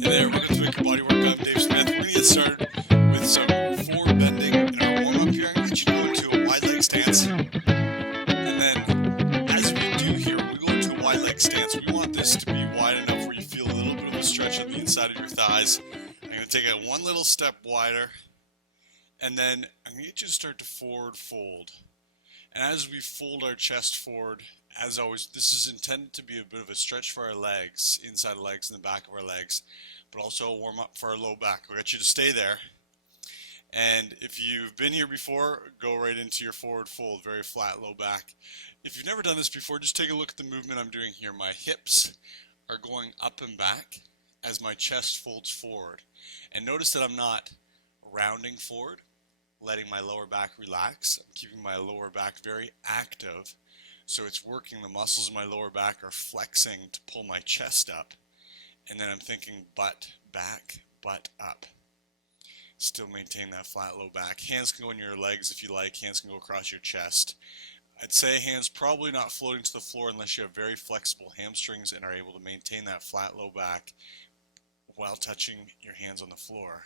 Hey there, welcome to Make Your Body Work. I'm Dave Smith. We're going to get started with some forward bending in our warm-up here. I'm going to get you to go into a wide leg stance. And then, as we do here, when we go into a wide leg stance, we want this to be wide enough where you feel a little bit of a stretch on the inside of your thighs. I'm going to take it one little step wider, and then I'm going to get you to start to forward fold. And as we fold our chest forward, as always, this is intended to be a bit of a stretch for our legs, inside the legs and the back of our legs, but also a warm up for our low back. We'll get you to stay there. And if you've been here before, go right into your forward fold, very flat low back. If you've never done this before, just take a look at the movement I'm doing here. My hips are going up and back as my chest folds forward. And notice that I'm not rounding forward, letting my lower back relax. I'm keeping my lower back very active. So it's working, the muscles in my lower back are flexing to pull my chest up. And then I'm thinking butt back, butt up. Still maintain that flat low back. Hands can go in your legs if you like. Hands can go across your chest. I'd say hands probably not floating to the floor unless you have very flexible hamstrings and are able to maintain that flat low back while touching your hands on the floor.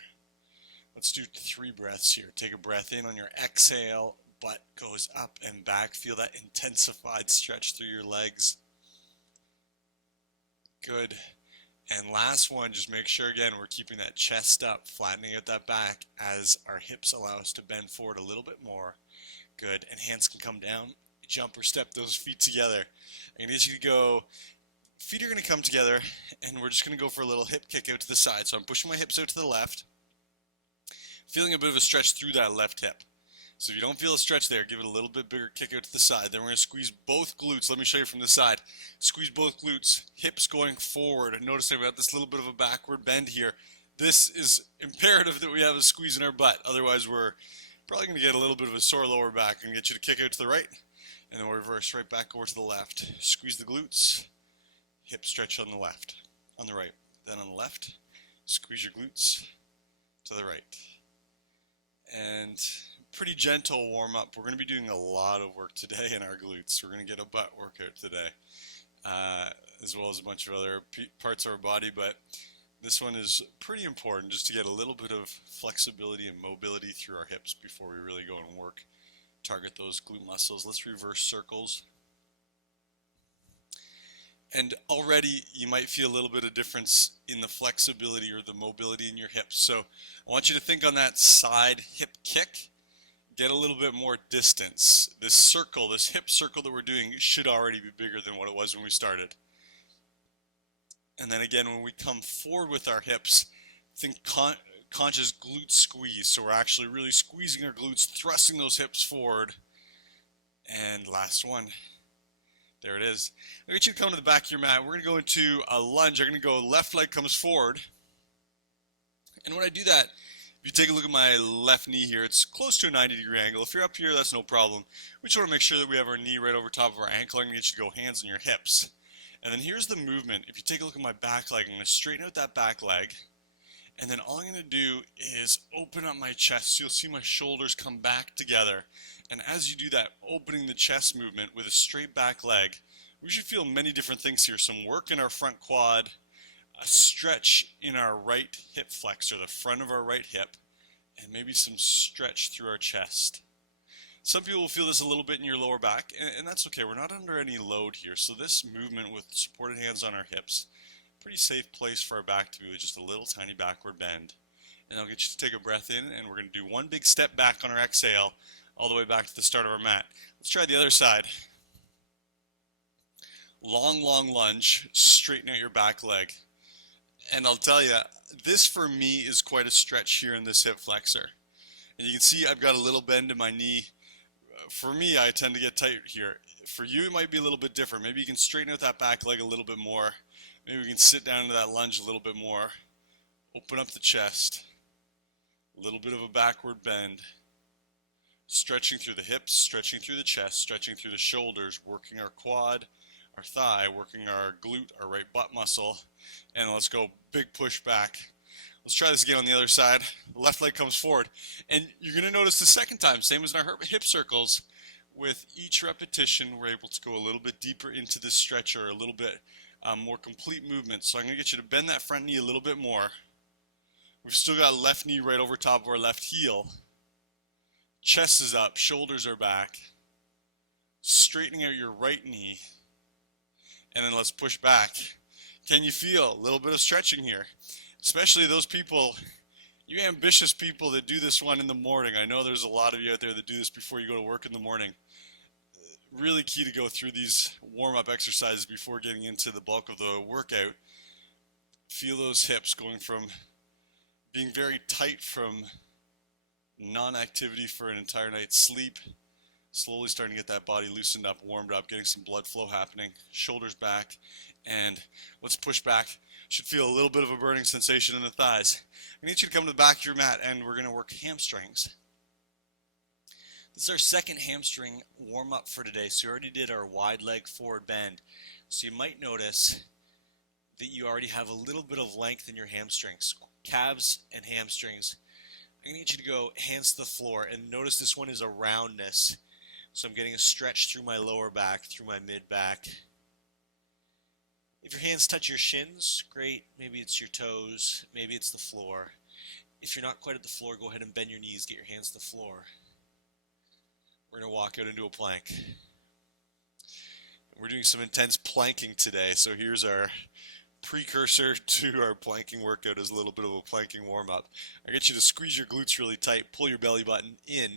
Let's do 3 breaths here. Take a breath in on your exhale. Butt goes up and back. Feel that intensified stretch through your legs. Good. And last one, just make sure again we're keeping that chest up, flattening out that back as our hips allow us to bend forward a little bit more. Good. And hands can come down. Jump or step those feet together. I'm going to get you to go, feet are going to come together, and we're just going to go for a little hip kick out to the side. So I'm pushing my hips out to the left, feeling a bit of a stretch through that left hip. So if you don't feel a stretch there, give it a little bit bigger kick out to the side. Then we're going to squeeze both glutes. Let me show you from the side. Squeeze both glutes, hips going forward. And notice that we have this little bit of a backward bend here. This is imperative that we have a squeeze in our butt. Otherwise, we're probably going to get a little bit of a sore lower back. I'm going to get you to kick out to the right, and then we'll reverse right back over to the left. Squeeze the glutes, hip stretch on the left, on the right. Then on the left, squeeze your glutes to the right. And pretty gentle warm up. We're going to be doing a lot of work today in our glutes. We're going to get a butt workout today, as well as a bunch of other parts of our body, but this one is pretty important just to get a little bit of flexibility and mobility through our hips before we really go and work, target those glute muscles. Let's reverse circles. And already you might feel a little bit of difference in the flexibility or the mobility in your hips. So I want you to think on that side hip kick. Get a little bit more distance. This circle, this hip circle that we're doing should already be bigger than what it was when we started. And then again, when we come forward with our hips, think conscious glute squeeze. So we're actually really squeezing our glutes, thrusting those hips forward. And last one. There it is. I'll get you to come to the back of your mat. We're going to go into a lunge. I'm going to go left leg comes forward. And when I do that, if you take a look at my left knee here, it's close to a 90-degree angle. If you're up here, that's no problem. We just want to make sure that we have our knee right over top of our ankle. I'm going to get you to go hands on your hips. And then here's the movement. If you take a look at my back leg, I'm going to straighten out that back leg. And then all I'm going to do is open up my chest. So you'll see my shoulders come back together. And as you do that, opening the chest movement with a straight back leg, we should feel many different things here. Some work in our front quad, a stretch in our right hip flexor, the front of our right hip, and maybe some stretch through our chest. Some people will feel this a little bit in your lower back, and that's okay. We're not under any load here. So this movement with supported hands on our hips, pretty safe place for our back to be with just a little tiny backward bend. And I'll get you to take a breath in, and we're going to do one big step back on our exhale, all the way back to the start of our mat. Let's try the other side. Long, long lunge, straighten out your back leg. And I'll tell you, this for me is quite a stretch here in this hip flexor. And you can see I've got a little bend in my knee. For me, I tend to get tight here. For you, it might be a little bit different. Maybe you can straighten out that back leg a little bit more. Maybe we can sit down into that lunge a little bit more. Open up the chest. A little bit of a backward bend. Stretching through the hips, stretching through the chest, stretching through the shoulders, working our quad, our thigh, working our glute, our right butt muscle. And let's go big push back. Let's try this again on the other side. Left leg comes forward. And you're going to notice the second time, same as in our hip circles, with each repetition, we're able to go a little bit deeper into this stretch or a little bit more complete movement. So I'm going to get you to bend that front knee a little bit more. We've still got left knee right over top of our left heel. Chest is up, shoulders are back. Straightening out your right knee. And then let's push back. Can you feel a little bit of stretching here? Especially those people, you ambitious people that do this one in the morning. I know there's a lot of you out there that do this before you go to work in the morning. Really key to go through these warm-up exercises before getting into the bulk of the workout. Feel those hips going from being very tight from non-activity for an entire night's sleep, slowly starting to get that body loosened up, warmed up, getting some blood flow happening, shoulders back, and let's push back. Should feel a little bit of a burning sensation in the thighs. I need you to come to the back of your mat and we're going to work hamstrings. This is our second hamstring warm-up for today. So we already did our wide leg forward bend. So you might notice that you already have a little bit of length in your hamstrings. Calves and hamstrings. I'm going to get you to go hands to the floor and notice this one is a roundness. So I'm getting a stretch through my lower back, through my mid-back. If your hands touch your shins, great. Maybe it's your toes, maybe it's the floor. If you're not quite at the floor, go ahead and bend your knees, get your hands to the floor. We're going to walk out into a plank. We're doing some intense planking today, so here's our precursor to our planking workout as a little bit of a planking warm-up. I get you to squeeze your glutes really tight, pull your belly button in,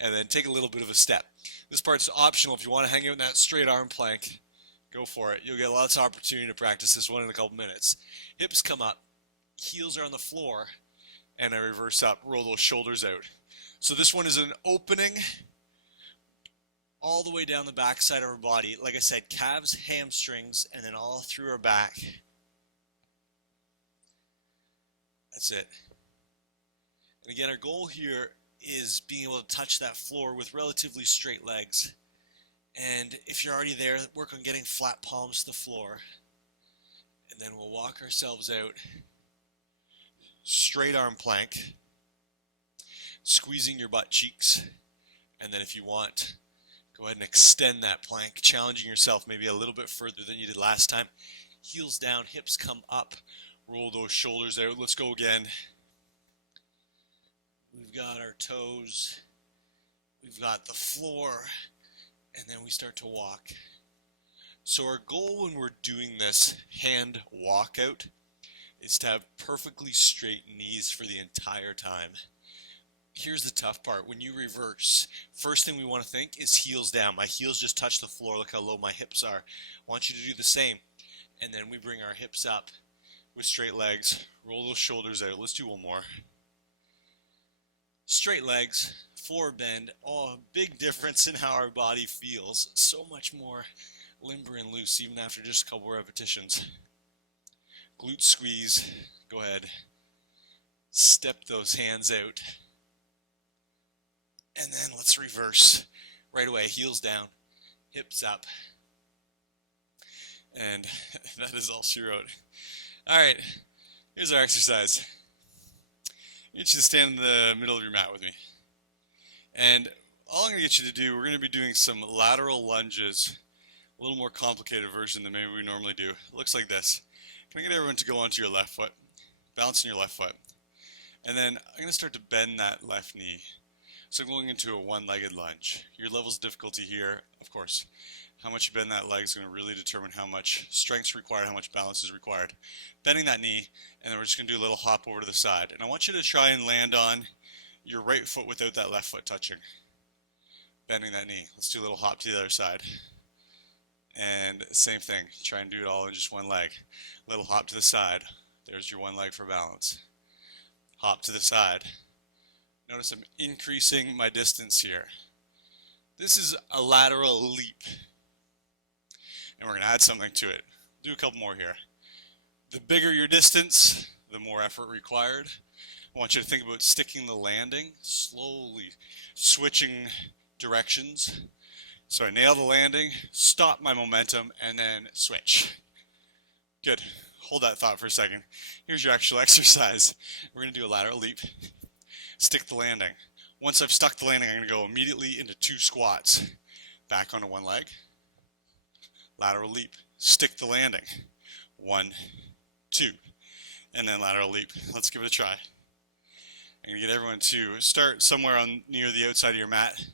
and then take a little bit of a step. This part's optional. If you want to hang out in that straight arm plank, go for it. You'll get lots of opportunity to practice this one in a couple minutes. Hips come up, heels are on the floor, and I reverse up, roll those shoulders out. So this one is an opening all the way down the back side of our body. Like I said, calves, hamstrings, and then all through our back. That's it. And again, our goal here is being able to touch that floor with relatively straight legs. And if you're already there, work on getting flat palms to the floor. And then we'll walk ourselves out. Straight arm plank. Squeezing your butt cheeks. And then if you want, go ahead and extend that plank, challenging yourself maybe a little bit further than you did last time. Heels down, hips come up. Roll those shoulders out. Let's go again. We've got our toes. We've got the floor. And then we start to walk. So our goal when we're doing this hand walkout is to have perfectly straight knees for the entire time. Here's the tough part. When you reverse, first thing we want to think is heels down. My heels just touch the floor. Look how low my hips are. I want you to do the same. And then we bring our hips up with straight legs. Roll those shoulders out. Let's do one more. Straight legs, forward bend. Oh, big difference in how our body feels. So much more limber and loose even after just a couple repetitions. Glute squeeze. Go ahead. Step those hands out. And then let's reverse. Right away, heels down, hips up. And that is all she wrote. All right, here's our exercise. I get you to stand in the middle of your mat with me. And all I'm going to get you to do, we're going to be doing some lateral lunges, a little more complicated version than maybe we normally do. It looks like this. Can I get everyone to go onto your left foot, balancing your left foot. And then I'm going to start to bend that left knee. So I'm going into a one-legged lunge. Your levels of difficulty here, of course, how much you bend that leg is going to really determine how much strength is required, how much balance is required. Bending that knee, and then we're just going to do a little hop over to the side. And I want you to try and land on your right foot without that left foot touching. Bending that knee. Let's do a little hop to the other side. And same thing. Try and do it all in just one leg. Little hop to the side. There's your one leg for balance. Hop to the side. Notice I'm increasing my distance here. This is a lateral leap. And we're going to add something to it. Do a couple more here. The bigger your distance, the more effort required. I want you to think about sticking the landing, slowly switching directions. So I nail the landing, stop my momentum, and then switch. Good. Hold that thought for a second. Here's your actual exercise. We're going to do a lateral leap. Stick the landing. Once I've stuck the landing, I'm going to go immediately into 2 squats. Back onto one leg. Lateral leap. stick the landing. 1, 2, and then lateral leap. Let's give it a try. I'm going to get everyone to start somewhere near the outside of your mat.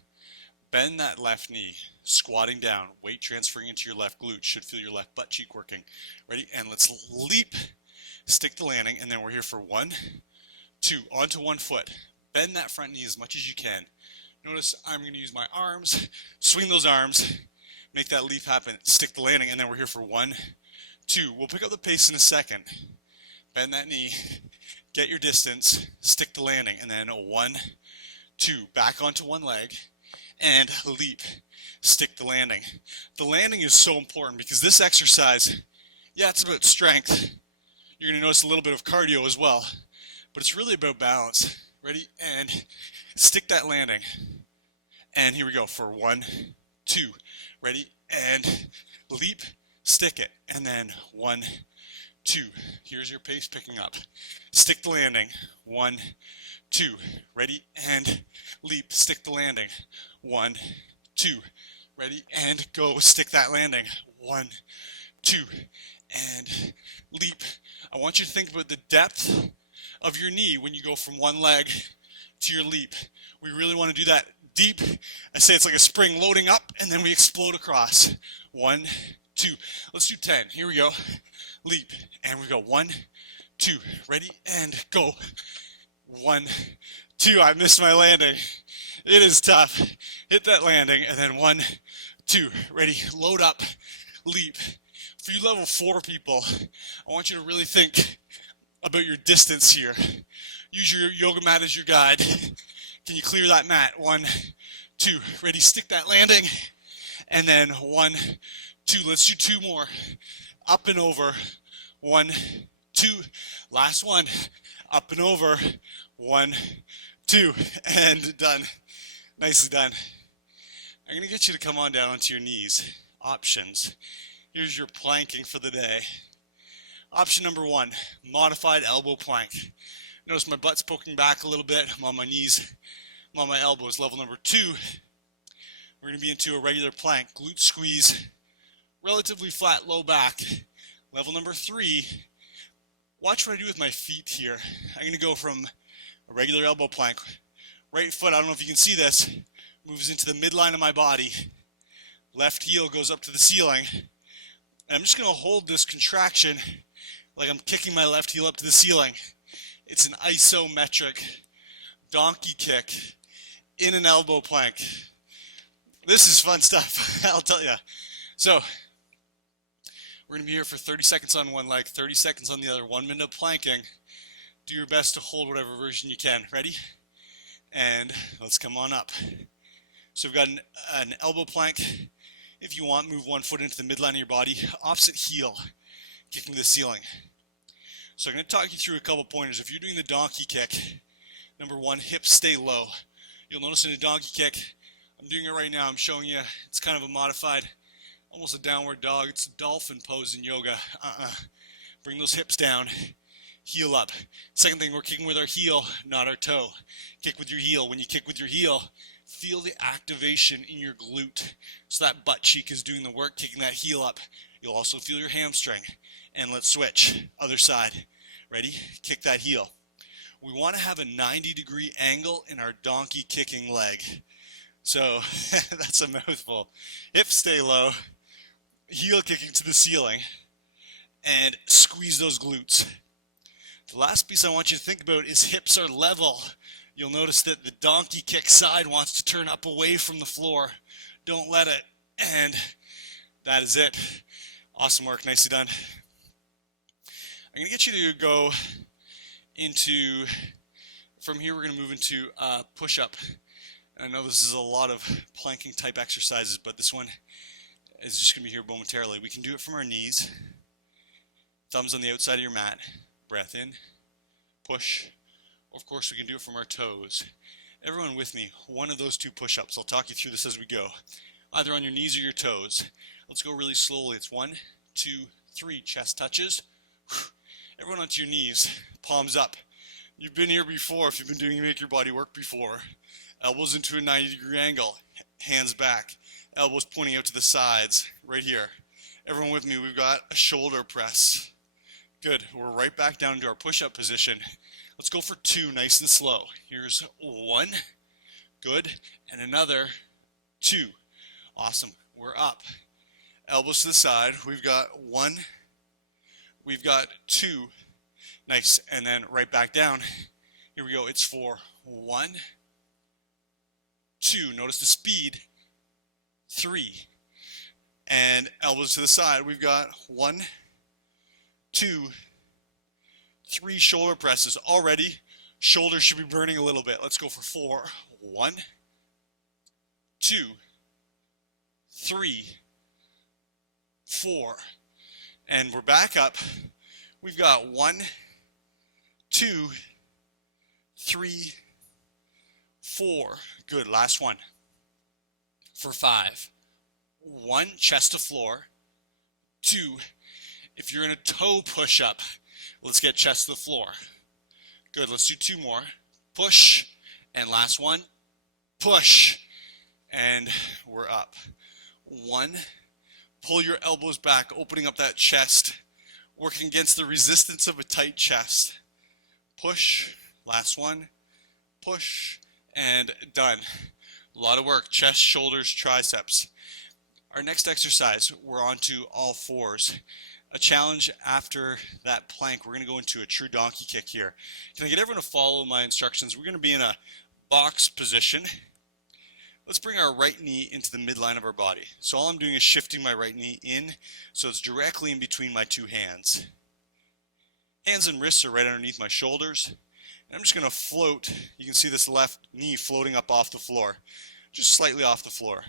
Bend that left knee, squatting down, weight transferring into your left glute. Should feel your left butt cheek working. Ready? And let's leap, stick the landing, and then we're here for 1, 2, onto one foot. Bend that front knee as much as you can. Notice I'm going to use my arms, swing those arms, make that leap happen, stick the landing, and then we're here for 1, 2. We'll pick up the pace in a second. Bend that knee, get your distance, stick the landing, and then 1, 2, back onto one leg, and leap, stick the landing. The landing is so important because this exercise, yeah, it's about strength. You're going to notice a little bit of cardio as well, but it's really about balance. Ready? And stick that landing. And here we go for 1, 2. Ready? And leap, stick it. And then 1, 2. Here's your pace picking up. Stick the landing. 1, 2. Ready? And leap, stick the landing. 1, 2. Ready? And go, stick that landing. 1, 2. And leap. I want you to think about the depth of your knee when you go from one leg to your leap. We really want to do that deep. I say it's like a spring loading up, and then we explode across. 1, 2. Let's do 10. Here we go. Leap. And we go 1, 2. Ready? And go. 1, 2. I missed my landing. It is tough. Hit that landing, and then 1, 2. Ready? Load up. Leap. For you level 4 people, I want you to really think about your distance here. Use your yoga mat as your guide. Can you clear that mat? 1, 2. Ready? Stick that landing. And then 1, 2. Let's do 2 more. Up and over. 1, 2. Last one. Up and over. 1, 2. And done. Nicely done. I'm going to get you to come on down onto your knees. Options. Here's your planking for the day. Option number 1, modified elbow plank. Notice my butt's poking back a little bit. I'm on my knees. I'm on my elbows. Level number 2, we're going to be into a regular plank. Glute squeeze, relatively flat low back. Level number 3, watch what I do with my feet here. I'm going to go from a regular elbow plank. Right foot, I don't know if you can see this, moves into the midline of my body. Left heel goes up to the ceiling. And I'm just going to hold this contraction like I'm kicking my left heel up to the ceiling. It's an isometric donkey kick in an elbow plank. This is fun stuff, I'll tell you. So, we're going to be here for 30 seconds on one leg, 30 seconds on the other, 1 minute of planking. Do your best to hold whatever version you can. Ready? And let's come on up. So we've got an elbow plank. If you want, move one foot into the midline of your body, opposite heel, kicking the ceiling. So I'm going to talk you through a couple pointers. If you're doing the donkey kick, number 1, hips stay low. You'll notice in a donkey kick, I'm doing it right now, I'm showing you, it's kind of a modified, almost a downward dog. It's a dolphin pose in yoga. Bring those hips down, heel up. Second thing, we're kicking with our heel, not our toe. Kick with your heel. When you kick with your heel, feel the activation in your glute. So that butt cheek is doing the work, kicking that heel up. You'll also feel your hamstring. And let's switch. Other side. Ready? Kick that heel. We want to have a 90-degree angle in our donkey kicking leg. So that's a mouthful. Hips stay low. Heel kicking to the ceiling. And squeeze those glutes. The last piece I want you to think about is hips are level. You'll notice that the donkey kick side wants to turn up away from the floor. Don't let it. And that is it. Awesome work. Nicely done. I'm going to get you to go into, from here we're going to move into push-up. I know this is a lot of planking type exercises, but this one is just going to be here momentarily. We can do it from our knees. Thumbs on the outside of your mat. Breath in. Push. Of course, we can do it from our toes. Everyone with me, one of those 2 push-ups. I'll talk you through this as we go. Either on your knees or your toes. Let's go really slowly. It's 1, 2, 3. Chest touches. Everyone onto your knees. Palms up. You've been here before if you've been doing Make Your Body Work before. Elbows into a 90-degree angle. Hands back. Elbows pointing out to the sides. Right here. Everyone with me, we've got a shoulder press. Good, we're right back down into our push-up position. Let's go for 2, nice and slow. Here's 1, good, and another 2. Awesome, we're up. Elbows to the side, we've got 1, we've got 2, nice, and then right back down. Here we go, it's for 1, 2, notice the speed, 3, and elbows to the side, we've got 1, 2, 3 shoulder presses. Already, shoulders should be burning a little bit. Let's go for 4, 1, 2, 3, 4, and we're back up. We've got 1, 2, 3, 4. Good, last one. For 5. 1, chest to floor. 2, if you're in a toe push-up, let's get chest to the floor. Good, let's do 2 more. Push, and last one, push, and we're up. 1, pull your elbows back, opening up that chest, working against the resistance of a tight chest. Push, last one, push, and done. A lot of work, chest, shoulders, triceps. Our next exercise, we're on to all fours. A challenge after that plank, we're going to go into a true donkey kick here. Can I get everyone to follow my instructions? We're going to be in a box position. Let's bring our right knee into the midline of our body. So all I'm doing is shifting my right knee in, so it's directly in between my 2 hands. Hands and wrists are right underneath my shoulders. And I'm just going to float. You can see this left knee floating up off the floor, just slightly off the floor.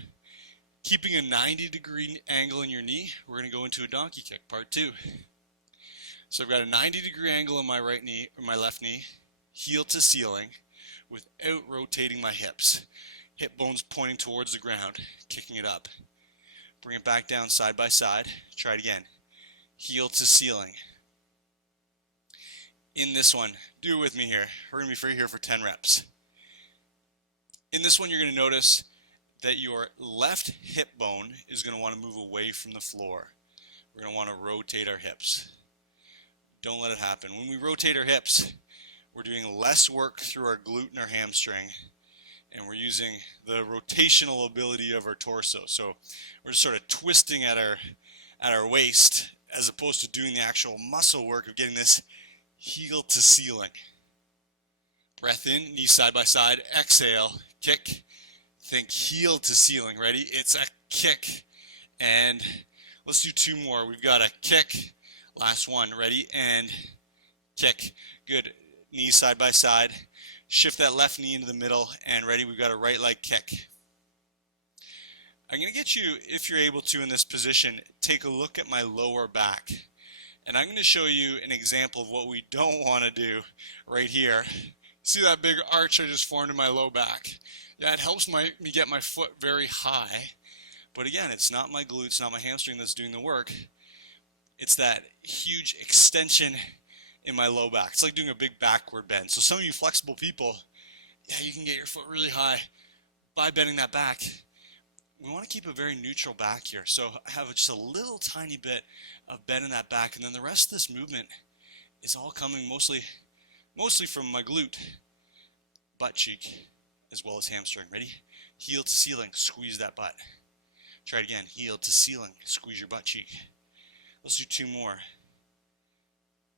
Keeping a 90-degree angle in your knee, we're going to go into a donkey kick, part 2. So I've got a 90-degree angle in my right knee, or my left knee, heel to ceiling, without rotating my hips. Hip bones pointing towards the ground, kicking it up. Bring it back down side by side. Try it again. Heel to ceiling. In this one, do it with me here. We're going to be here for 10 reps. In this one, you're going to notice that your left hip bone is going to want to move away from the floor. We're going to want to rotate our hips. Don't let it happen. When we rotate our hips, we're doing less work through our glute and our hamstring, and we're using the rotational ability of our torso. So we're just sort of twisting at our waist as opposed to doing the actual muscle work of getting this heel to ceiling. Breath in, knees side by side, exhale, kick. Think heel to ceiling. Ready? It's a kick. And let's do 2 more. We've got a kick. Last one. Ready? And kick. Good. Knees side by side. Shift that left knee into the middle. And ready? We've got a right leg kick. I'm going to get you, if you're able to in this position, take a look at my lower back. And I'm going to show you an example of what we don't want to do right here. See that big arch I just formed in my low back? Yeah, it helps me get my foot very high. But again, it's not my glutes, not my hamstring that's doing the work. It's that huge extension in my low back. It's like doing a big backward bend. So some of you flexible people, yeah, you can get your foot really high by bending that back. We want to keep a very neutral back here. So I have just a little tiny bit of bend in that back, and then the rest of this movement is all coming mostly from my glute, butt cheek, as well as hamstring. Ready? Heel to ceiling, squeeze that butt. Try it again. Heel to ceiling, squeeze your butt cheek. Let's do 2 more.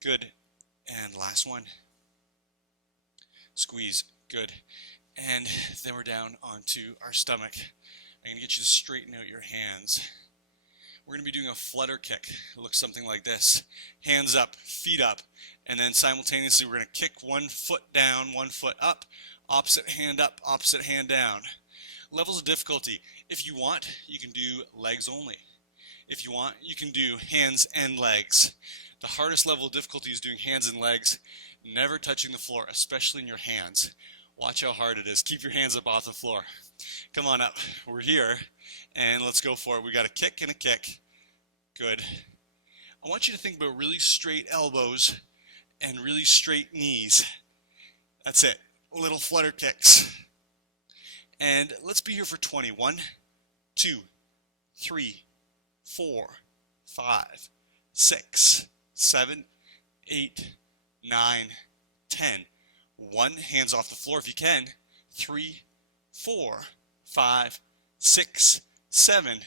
Good. And last one. Squeeze. Good. And then we're down onto our stomach. I'm going to get you to straighten out your hands. We're going to be doing a flutter kick. It looks something like this. Hands up, feet up, and then simultaneously we're going to kick 1 foot down, 1 foot up, opposite hand up, opposite hand down. Levels of difficulty. If you want, you can do legs only. If you want, you can do hands and legs. The hardest level of difficulty is doing hands and legs, never touching the floor, especially in your hands. Watch how hard it is. Keep your hands up off the floor. Come on up. We're here, and let's go for it. We got a kick and a kick. Good. I want you to think about really straight elbows and really straight knees. That's it. Little flutter kicks. And let's be here for 20. 1, 2, 3, 4, 5, 6, 7, 8, 9, 10. 1, hands off the floor if you can. 3, 4, 5, 6, 7,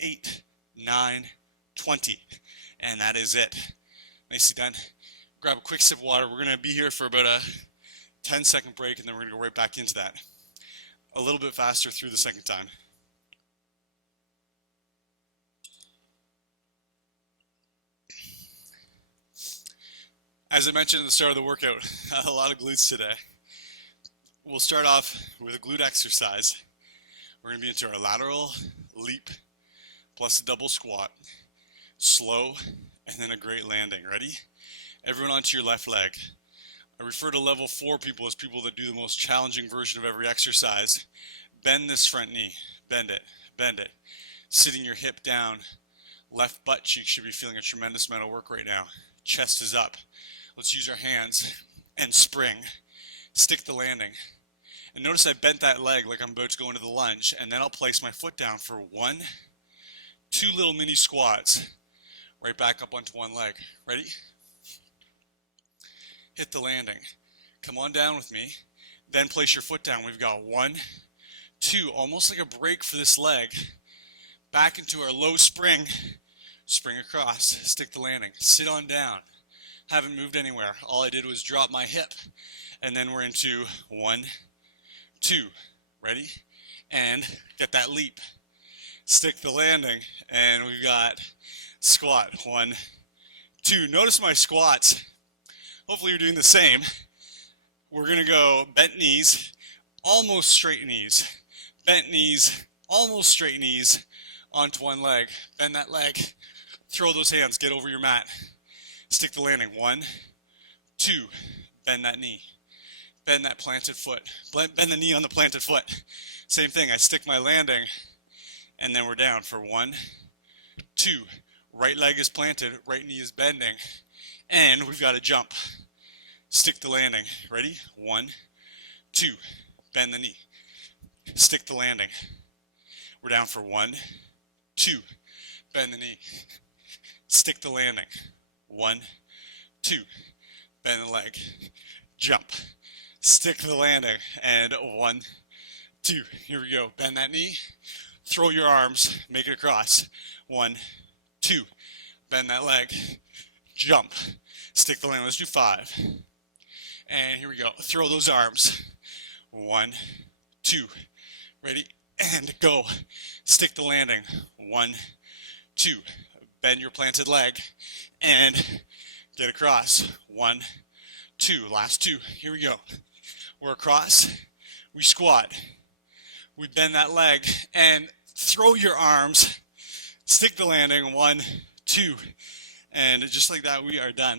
8, 9, 20. And that is it. Nicely done. Grab a quick sip of water. We're going to be here for about a 10-second break, and then we're going to go right back into that. A little bit faster through the second time. As I mentioned at the start of the workout, a lot of glutes today. We'll start off with a glute exercise. We're going to be into our lateral leap plus a double squat. Slow, and then a great landing. Ready? Everyone onto your left leg. I refer to level 4 people as people that do the most challenging version of every exercise. Bend this front knee. Bend it. Bend it. Sitting your hip down. Left butt cheek should be feeling a tremendous amount of work right now. Chest is up. Let's use our hands and spring. Stick the landing. And notice I bent that leg like I'm about to go into the lunge, and then I'll place my foot down for 1, 2 little mini squats. Right back up onto one leg. Ready? Hit the landing. Come on down with me. Then place your foot down. We've got 1, 2, almost like a break for this leg. Back into our low spring. Spring across. Stick the landing. Sit on down. Haven't moved anywhere. All I did was drop my hip. And then we're into 1, 2. Ready? And get that leap. Stick the landing. And we've got squat. 1, 2. Notice my squats. Hopefully you're doing the same. We're going to go bent knees, almost straight knees. Bent knees, almost straight knees onto one leg. Bend that leg. Throw those hands. Get over your mat. Stick the landing. 1, 2. Bend that knee. Bend that planted foot. Bend the knee on the planted foot. Same thing. I stick my landing, and then we're down for 1, 2. Right leg is planted. Right knee is bending. And we've got to jump. Stick the landing. Ready? 1, 2. Bend the knee. Stick the landing. We're down for 1, 2. Bend the knee. Stick the landing. 1, 2. Bend the leg. Jump. Stick the landing. And 1, 2. Here we go. Bend that knee. Throw your arms. Make it across. 1, 2. Bend that leg. Jump. Stick the landing. Let's do 5. And here we go. Throw those arms. 1, 2. Ready? And go. Stick the landing. 1, 2. Bend your planted leg. And get across. 1, 2. Last 2. Here we go. We're across. We squat. We bend that leg. And throw your arms. Stick the landing. 1, 2. And just like that, we are done.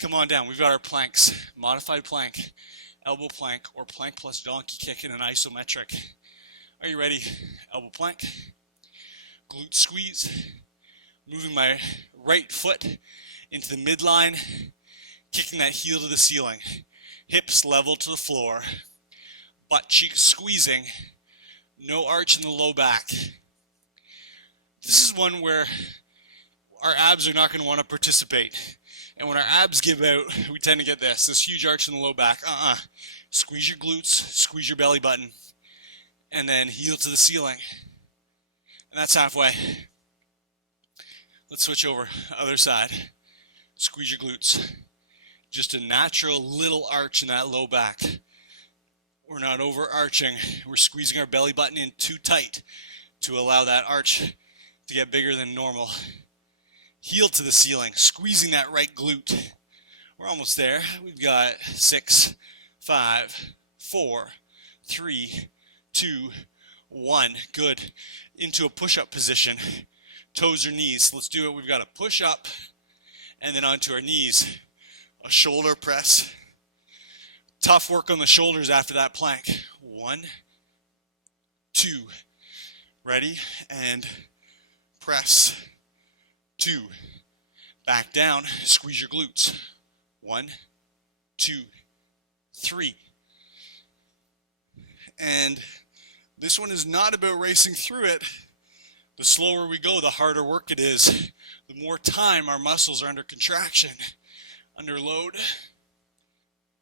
Come on down. We've got our planks. Modified plank, elbow plank, or plank plus donkey kick in an isometric. Are you ready? Elbow plank. Glute squeeze. Moving my right foot into the midline. Kicking that heel to the ceiling. Hips level to the floor. Butt cheeks squeezing. No arch in the low back. This is one where our abs are not going to want to participate. And when our abs give out, we tend to get this huge arch in the low back. Squeeze your glutes, squeeze your belly button, and then heel to the ceiling. And that's halfway. Let's switch over, other side. Squeeze your glutes. Just a natural little arch in that low back. We're not overarching. We're squeezing our belly button in too tight to allow that arch to get bigger than normal. Heel to the ceiling, squeezing that right glute. We're almost there. We've got 6, 5, 4, 3, 2, 1. Good. Into a push-up position. Toes or knees. Let's do it. We've got a push-up and then onto our knees. A shoulder press. Tough work on the shoulders after that plank. 1, 2. Ready? And press. 2. Back down. Squeeze your glutes. 1, 2, 3. And this one is not about racing through it. The slower we go, the harder work it is. The more time our muscles are under contraction, under load.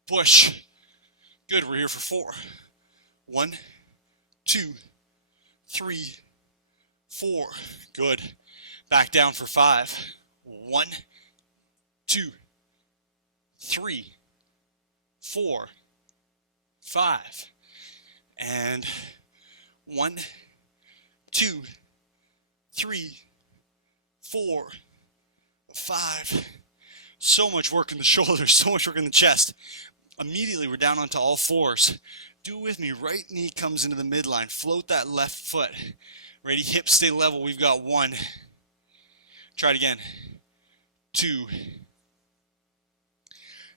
Push. Good, we're here for 4. 1, 2, 3, 4. Good. Back down for 5. 1, 2, 3, 4, 5. And 1, 2, 3, 4, 5. So much work in the shoulders, so much work in the chest. Immediately we're down onto all 4s. Do it with me. Right knee comes into the midline. Float that left foot. Ready? Hips stay level. We've got 1. Try it again. 2.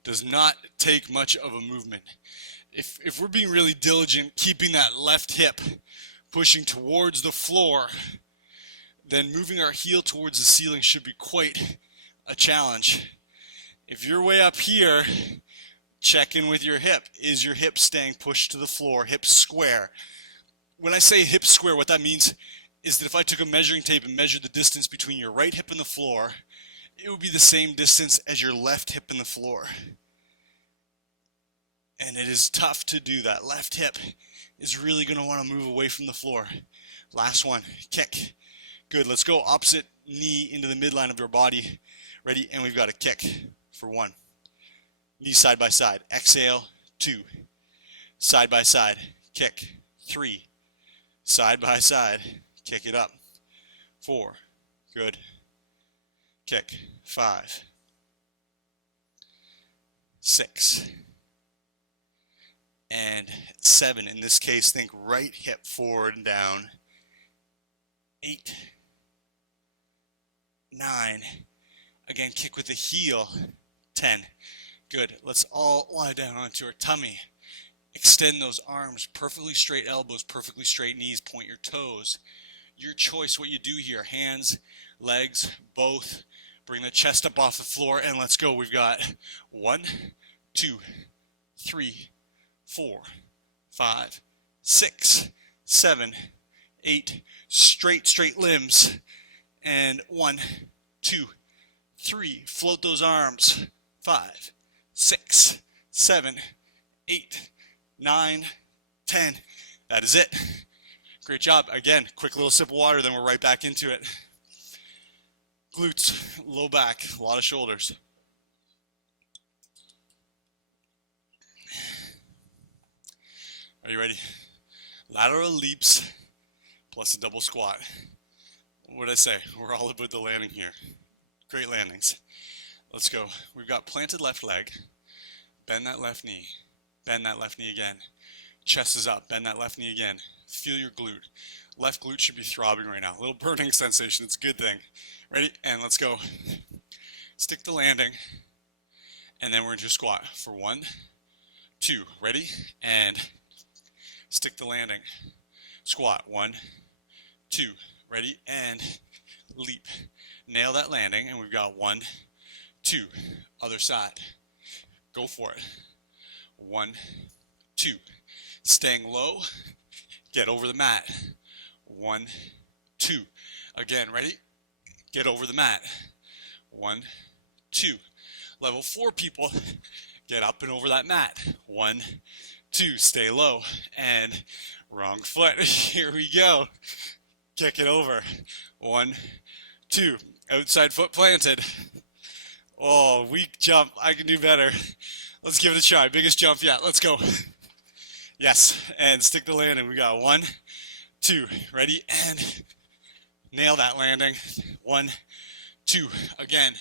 Does not take much of a movement. If we're being really diligent, keeping that left hip pushing towards the floor, then moving our heel towards the ceiling should be quite a challenge. If you're way up here, check in with your hip. Is your hip staying pushed to the floor? Hip square. When I say hip square, what that means is that if I took a measuring tape and measured the distance between your right hip and the floor, it would be the same distance as your left hip and the floor. And it is tough to do that. Left hip is really going to want to move away from the floor. Last one. Kick. Good. Let's go opposite knee into the midline of your body. Ready? And we've got a kick for 1. Knees side by side. Exhale. 2. Side by side. Kick. 3. Side by side. Kick it up. 4. Good. Kick. 5. 6. And 7. In this case, think right hip forward and down. 8. 9. Again, kick with the heel. 10. Good. Let's all lie down onto our tummy. Extend those arms, perfectly straight elbows, perfectly straight knees, point your toes. Your choice what you do here. Hands, legs, both. Bring the chest up off the floor and let's go. We've got 1, 2, 3, 4, 5, 6, 7, 8. Straight limbs. And 1, 2, 3. Float those arms. 5, 6, 7, 8, 9, 10. That is it. Great job. Again, quick little sip of water, then we're right back into it. Glutes, low back, a lot of shoulders. Are you ready? Lateral leaps plus a double squat. What did I say? We're all about the landing here. Great landings. Let's go. We've got planted left leg. Bend that left knee. Bend that left knee again. Chest is up. Bend that left knee again. Feel your glute. Left glute should be throbbing right now. A little burning sensation. It's a good thing. Ready? And let's go. Stick the landing. And then we're into a squat for 1, 2. Ready? And stick the landing. Squat. 1, 2. Ready? And leap. Nail that landing. And we've got 1, 2. Other side. Go for it. 1, 2. Staying low. Get over the mat. 1, 2. Again, ready? Get over the mat. 1, 2. Level 4 people, get up and over that mat. 1, 2. Stay low. And wrong foot. Here we go. Kick it over. 1, 2. Outside foot planted. Oh, weak jump. I can do better. Let's give it a try. Biggest jump yet. Let's go. Yes. And stick the landing. We got 1, 2. Ready? And nail that landing. 1, 2. Again.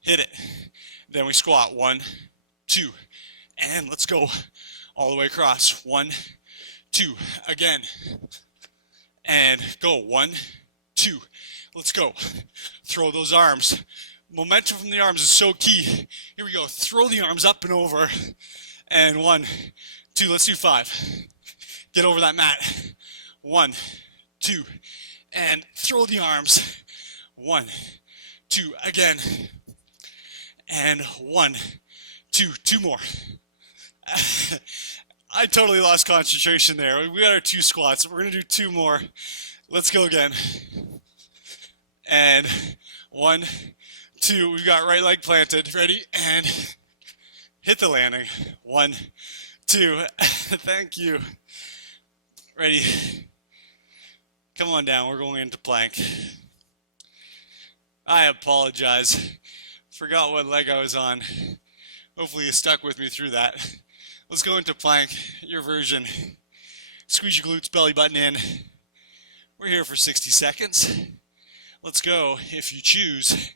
Hit it. Then we squat. 1, 2. And let's go all the way across. 1, 2. Again. And go. 1, 2. Let's go. Throw those arms. Momentum from the arms is so key. Here we go. Throw the arms up and over. And 1, 2. Let's do 5. Get over that mat. 1, 2. And throw the arms. 1, 2. Again. And 1, 2. 2 more. I totally lost concentration there. We got our 2 squats. We're going to do 2 more. Let's go again. And 1, 2, we've got right leg planted. Ready? And hit the landing. 1, 2, thank you. Ready? Come on down, we're going into plank. I apologize. Forgot what leg I was on. Hopefully you stuck with me through that. Let's go into plank, your version. Squeeze your glutes, belly button in. We're here for 60 seconds. Let's go, if you choose,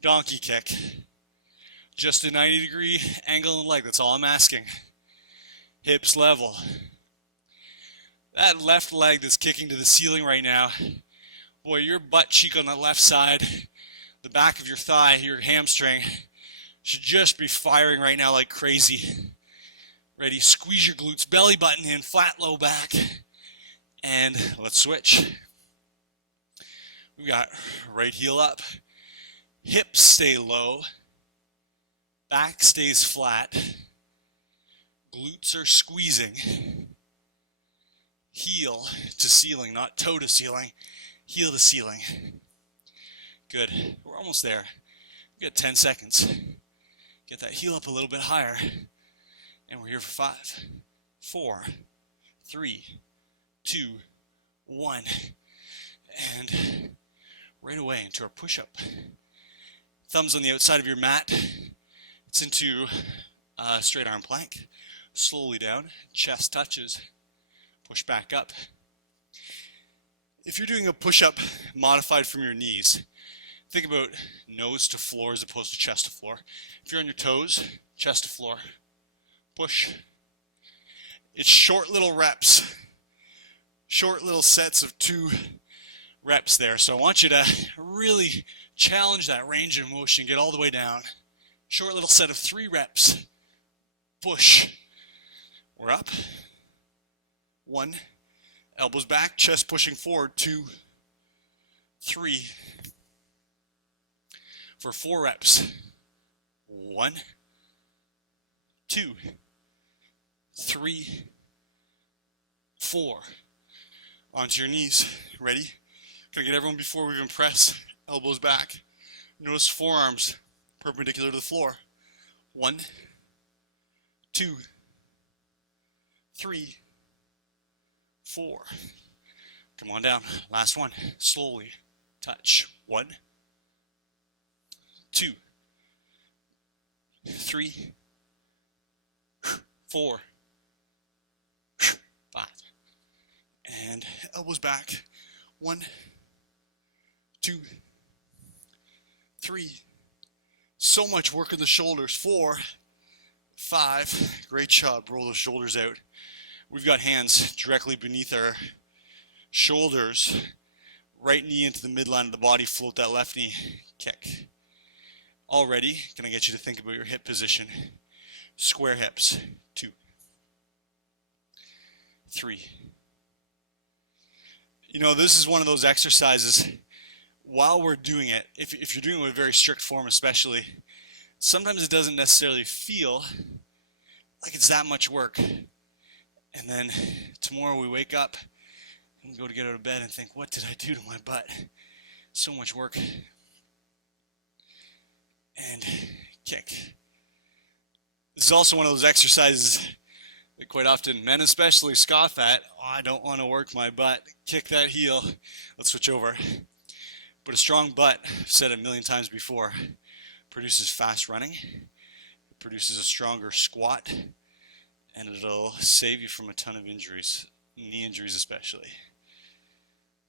donkey kick. Just a 90-degree angle in the leg, that's all I'm asking. Hips level. That left leg that's kicking to the ceiling right now, boy, your butt cheek on the left side, the back of your thigh, your hamstring, should just be firing right now like crazy. Ready? Squeeze your glutes, belly button in, flat low back, and let's switch. We got right heel up, hips stay low, back stays flat, glutes are squeezing, heel to ceiling, not toe to ceiling, heel to ceiling. Good, we're almost there. We got 10 seconds. Get that heel up a little bit higher, and we're here for 5, 4, 3, 2, 1, and right away into our push-up. Thumbs on the outside of your mat. It's into straight arm plank. Slowly down, chest touches, push back up. If you're doing a push-up modified from your knees, think about nose to floor as opposed to chest to floor. If you're on your toes, chest to floor, push. It's short little reps, short little sets of 2 reps there. So I want you to really challenge that range of motion, get all the way down. Short little set of 3 reps, push. We're up. 1, elbows back, chest pushing forward. 2, 3. For 4 reps. 1, 2, 3, 4. Onto your knees. Ready? Gonna get everyone before we even press. Elbows back. Notice forearms perpendicular to the floor. 1, 2, 3, 4. Come on down. Last one. Slowly touch. 1, 2, 3, 4, 5. And elbows back. 1, 2, 3. So much work in the shoulders. 4, 5. Great job. Roll those shoulders out. We've got hands directly beneath our shoulders. Right knee into the midline of the body. Float that left knee. Kick. Already, can I get you to think about your hip position? Square hips. 2, 3. You know, this is one of those exercises, while we're doing it, if you're doing it with a very strict form especially, sometimes it doesn't necessarily feel like it's that much work. And then tomorrow we wake up and we go to get out of bed and think, what did I do to my butt? So much work. And kick. This is also one of those exercises that quite often men especially scoff at. Oh, I don't want to work my butt. Kick that heel. Let's switch over. But a strong butt, I've said it a million times before, produces fast running. It produces a stronger squat. And it'll save you from a ton of injuries, knee injuries especially.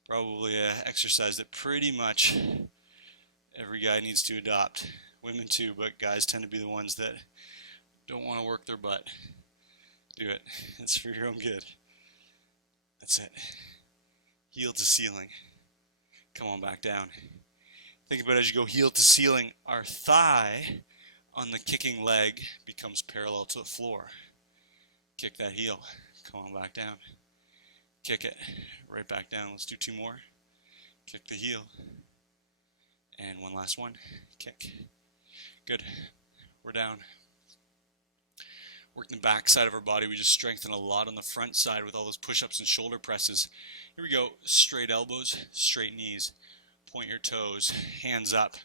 Probably an exercise that pretty much every guy needs to adopt. Women too, but guys tend to be the ones that don't want to work their butt. Do it. It's for your own good. That's it. Heel to ceiling. Come on back down. Think about it as you go heel to ceiling, our thigh on the kicking leg becomes parallel to the floor. Kick that heel. Come on back down. Kick it. Right back down. Let's do 2 more. Kick the heel. And one last one. Kick. Good. We're down. Work the back side of our body. We just strengthen a lot on the front side with all those push-ups and shoulder presses. Here we go. Straight elbows, straight knees. Point your toes, hands up.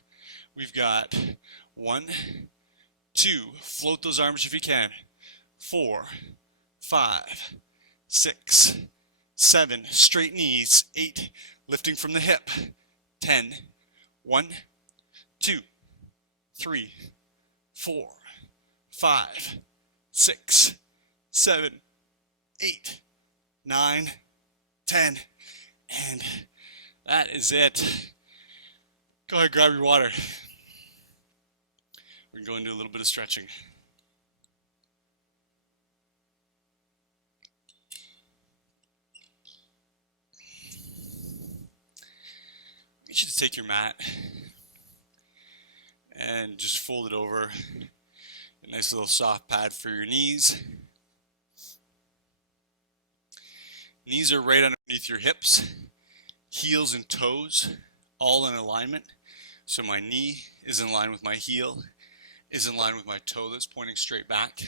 We've got 1, 2, float those arms if you can. 4, 5, 6, 7, straight knees. 8, lifting from the hip. 10, 1, 2, 3, 4, 5, 6, 7, 8, 9, 10, and that is it. Go ahead, grab your water. We're going to go into a little bit of stretching. I want you to take your mat and just fold it over. A nice little soft pad for your knees. Knees are right underneath your hips, heels and toes all in alignment. So my knee is in line with my heel, is in line with my toe that's pointing straight back.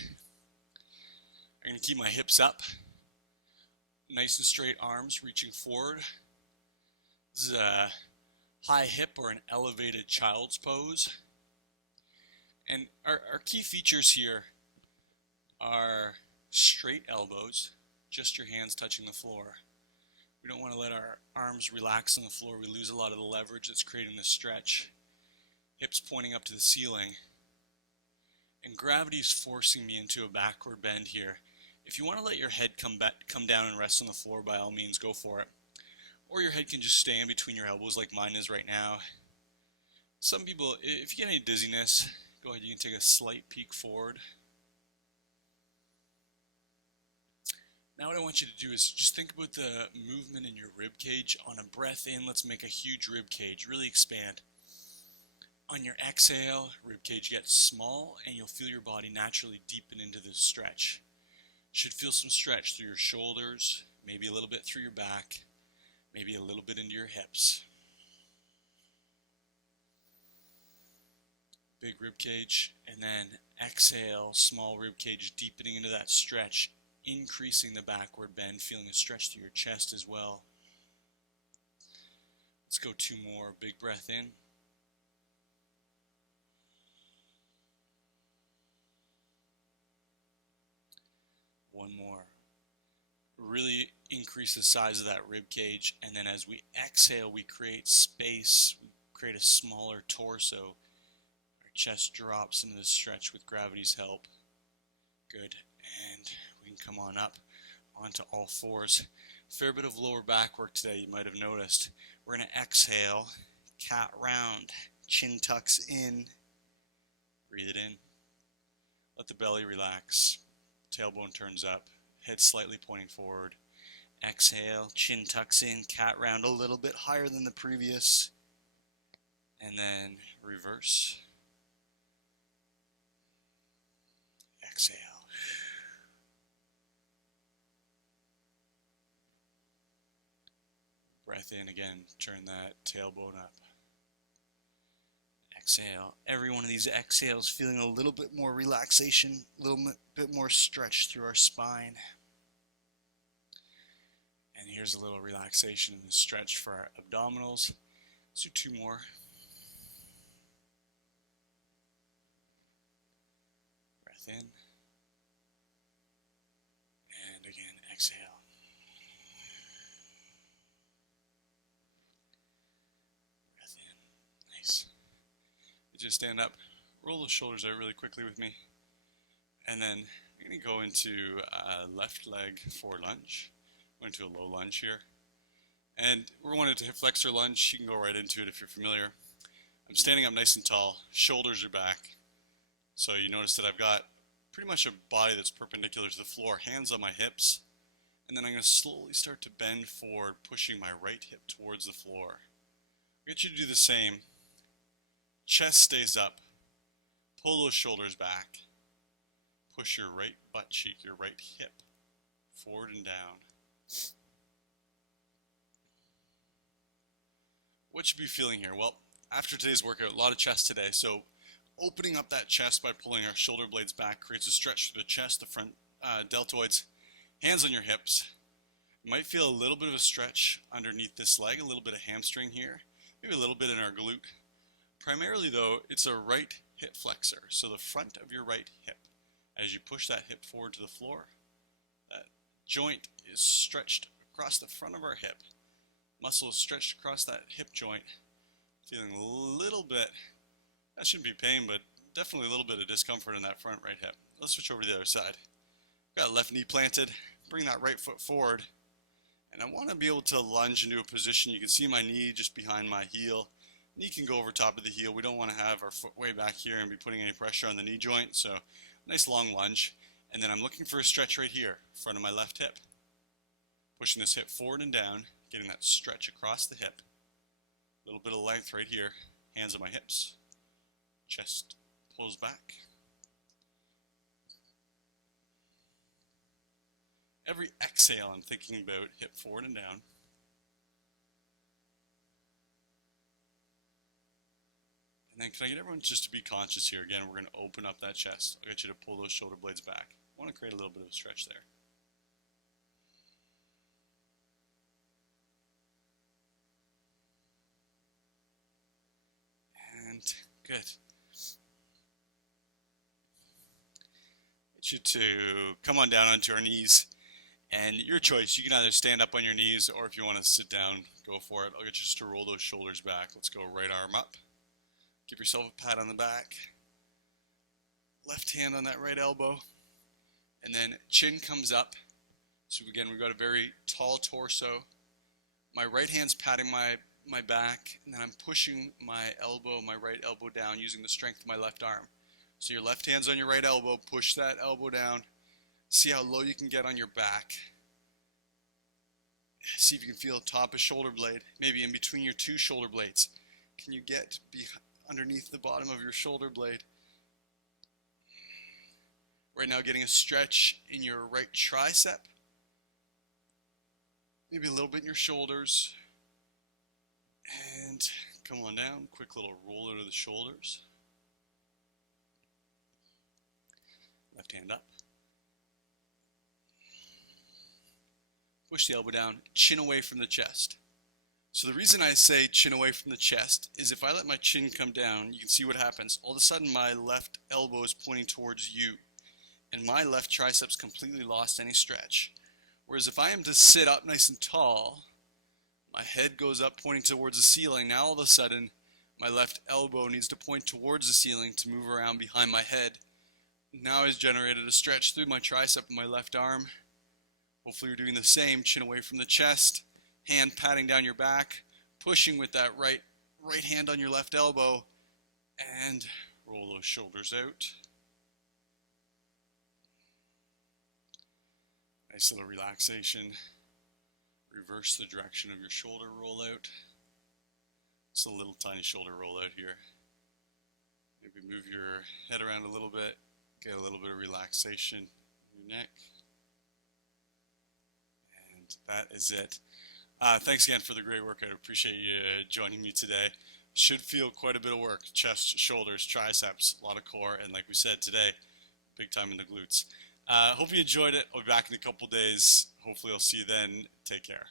I'm going to keep my hips up, nice and straight arms reaching forward. This is a high hip or an elevated child's pose. And our key features here are straight elbows, just your hands touching the floor. We don't want to let our arms relax on the floor. We lose a lot of the leverage that's creating this stretch. Hips pointing up to the ceiling. And gravity is forcing me into a backward bend here. If you want to let your head come down and rest on the floor, by all means, go for it. Or your head can just stay in between your elbows like mine is right now. Some people, if you get any dizziness, go ahead, you can take a slight peek forward. Now what I want you to do is just think about the movement in your rib cage. On a breath in, let's make a huge rib cage, really expand. On your exhale, rib cage gets small and you'll feel your body naturally deepen into this stretch. Should feel some stretch through your shoulders, maybe a little bit through your back, maybe a little bit into your hips. Big rib cage, and then exhale, small rib cage, deepening into that stretch, increasing the backward bend, feeling a stretch through your chest as well. Let's go 2 more. Big breath in. One more. Really increase the size of that rib cage, and then as we exhale, we create space, we create a smaller torso. Chest drops into the stretch with gravity's help. Good. And we can come on up onto all fours. Fair bit of lower back work today, you might have noticed. We're going to exhale, cat round, chin tucks in. Breathe it in. Let the belly relax. Tailbone turns up, head slightly pointing forward. Exhale, chin tucks in, cat round a little bit higher than the previous. And then reverse. Exhale. Breath in again, turn that tailbone up. Exhale. Every one of these exhales feeling a little bit more relaxation, a little bit more stretch through our spine. And here's a little relaxation and stretch for our abdominals. Let's do 2 more. Breath in. And again, exhale. Breath in. Nice. Just stand up, roll those shoulders out really quickly with me. And then we're going to go into left leg forward lunge. Go into a low lunge here. And we're wanting to hip flexor lunge. You can go right into it if you're familiar. I'm standing up nice and tall. Shoulders are back. So you notice that I've got pretty much a body that's perpendicular to the floor. Hands on my hips. And then I'm going to slowly start to bend forward, pushing my right hip towards the floor. I'll get you to do the same. Chest stays up. Pull those shoulders back. Push your right butt cheek, your right hip, forward and down. What should you be feeling here? Well, after today's workout, a lot of chest today, so opening up that chest by pulling our shoulder blades back creates a stretch through the chest, the front deltoids. Hands on your hips. You might feel a little bit of a stretch underneath this leg, a little bit of hamstring here, maybe a little bit in our glute. Primarily though, it's a right hip flexor, so the front of your right hip. As you push that hip forward to the floor, that joint is stretched across the front of our hip. Muscle is stretched across that hip joint. Feeling a little bit, that shouldn't be pain, but definitely a little bit of discomfort in that front right hip. Let's switch over to the other side. Got left knee planted, bring that right foot forward, and I want to be able to lunge into a position. You can see my knee just behind my heel. Knee can go over top of the heel. We don't want to have our foot way back here and be putting any pressure on the knee joint, so nice long lunge. And then I'm looking for a stretch right here, front of my left hip. Pushing this hip forward and down, getting that stretch across the hip. A little bit of length right here, hands on my hips, chest pulls back. Every exhale I'm thinking about hip forward and down. And then can I get everyone just to be conscious here? Again, we're going to open up that chest. I'll get you to pull those shoulder blades back. I want to create a little bit of a stretch there. And good. Get you to come on down onto our knees. And your choice, you can either stand up on your knees or if you want to sit down, go for it. I'll get you just to roll those shoulders back. Let's go right arm up. Give yourself a pat on the back. Left hand on that right elbow. And then chin comes up. So again, we've got a very tall torso. My right hand's patting my back, and then I'm pushing my right elbow down using the strength of my left arm. So your left hand's on your right elbow, push that elbow down. See how low you can get on your back. See if you can feel the top of shoulder blade, maybe in between your two shoulder blades. Can you get underneath the bottom of your shoulder blade? Right now getting a stretch in your right tricep. Maybe a little bit in your shoulders. And come on down, quick little roll out of the shoulders. Left hand up. Push the elbow down, chin away from the chest. So the reason I say chin away from the chest is if I let my chin come down, you can see what happens. All of a sudden my left elbow is pointing towards you, and my left tricep's completely lost any stretch. Whereas if I am to sit up nice and tall, my head goes up pointing towards the ceiling. Now all of a sudden my left elbow needs to point towards the ceiling to move around behind my head. Now I've generated a stretch through my tricep and my left arm. Hopefully you're doing the same, chin away from the chest, hand patting down your back, pushing with that right hand on your left elbow, and roll those shoulders out. Nice little relaxation. Reverse the direction of your shoulder roll out. Just a little tiny shoulder roll out here. Maybe move your head around a little bit, get a little bit of relaxation in your neck. That is it. Thanks again for the great work. I appreciate you joining me today. Should feel quite a bit of work. Chest, shoulders, triceps, a lot of core, and like we said today, big time in the glutes. Hope you enjoyed it. I'll be back in a couple days. Hopefully I'll see you then. Take care.